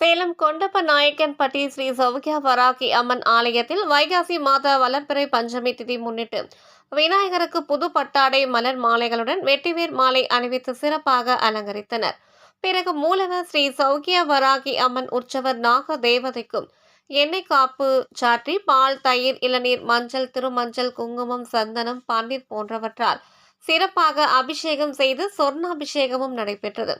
சேலம் கொண்டப்ப நாயக்கன்பட்டி ஸ்ரீ சௌக்கிய வராகி அம்மன் ஆலயத்தில் வைகாசி மாத வளர்பிறை பஞ்சமி திதி முன்னிட்டு விநாயகருக்கு புது பட்டாடை மலர் மாலைகளுடன் வெட்டிவேர் மாலை அணிவித்து சிறப்பாக அலங்கரித்தனர். பிறகு மூலவர் ஸ்ரீ சௌக்கிய வராகி அம்மன் உற்சவர் நாக தேவதைக்கும் எண்ணெய் காப்பு சாற்றி பால், தயிர், இளநீர், மஞ்சள், திருமஞ்சள், குங்குமம், சந்தனம், பன்னீர் போன்றவற்றால் சிறப்பாக அபிஷேகம் செய்து சொர்ணாபிஷேகமும் நடைபெற்றது.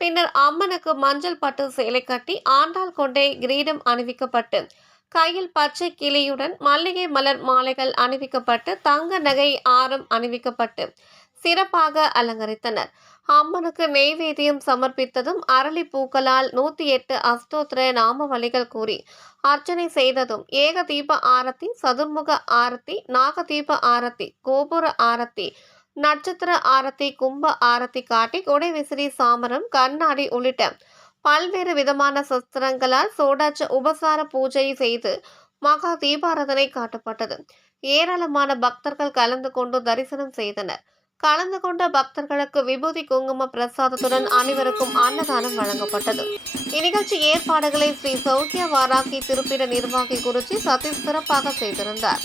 பின்னர் அம்மனுக்கு மஞ்சள் பட்டு சேலை கட்டி ஆண்டாள் கொண்டே கிரீடம் அணிவிக்கப்பட்டு கையில் பச்சை கிளியுடன் மல்லிகை மலர் மாலைகள் அணிவிக்கப்பட்டு தங்க நகை ஆரம் அணிவிக்கப்பட்டு சிறப்பாக அலங்கரித்தனர். அம்மனுக்கு நெய்வேத்தியம் சமர்ப்பித்ததும் அரளி பூக்களால் 108 அஷ்டோத்திர நாமவலிகள் கூறி அர்ச்சனை செய்ததும் ஏக தீப ஆரத்தி, சதுர்முக ஆரத்தி, நாக தீப ஆரத்தி, கோபுர ஆரத்தி, நட்சத்திர ஆரத்தி, கும்ப ஆரத்தி காட்டி கொடை விசிறி, சாமரம், கண்ணாடி உள்ளிட்ட பல்வேறு விதமான சஸ்திரங்களால் சோடாச்ச உபசார பூஜை செய்து மகா தீபாராதனை காட்டப்பட்டது. ஏராளமான பக்தர்கள் கலந்து கொண்டு தரிசனம் செய்தனர். கலந்து கொண்ட பக்தர்களுக்கு விபூதி, குங்கும பிரசாதத்துடன் அனைவருக்கும் அன்னதானம் வழங்கப்பட்டது. இந்நிகழ்ச்சி ஏற்பாடுகளை ஸ்ரீ சௌக்கிய வாராகி திருப்பிட நிர்வாகி குறிச்சி சதீஷ் சிறப்பாக செய்திருந்தார்.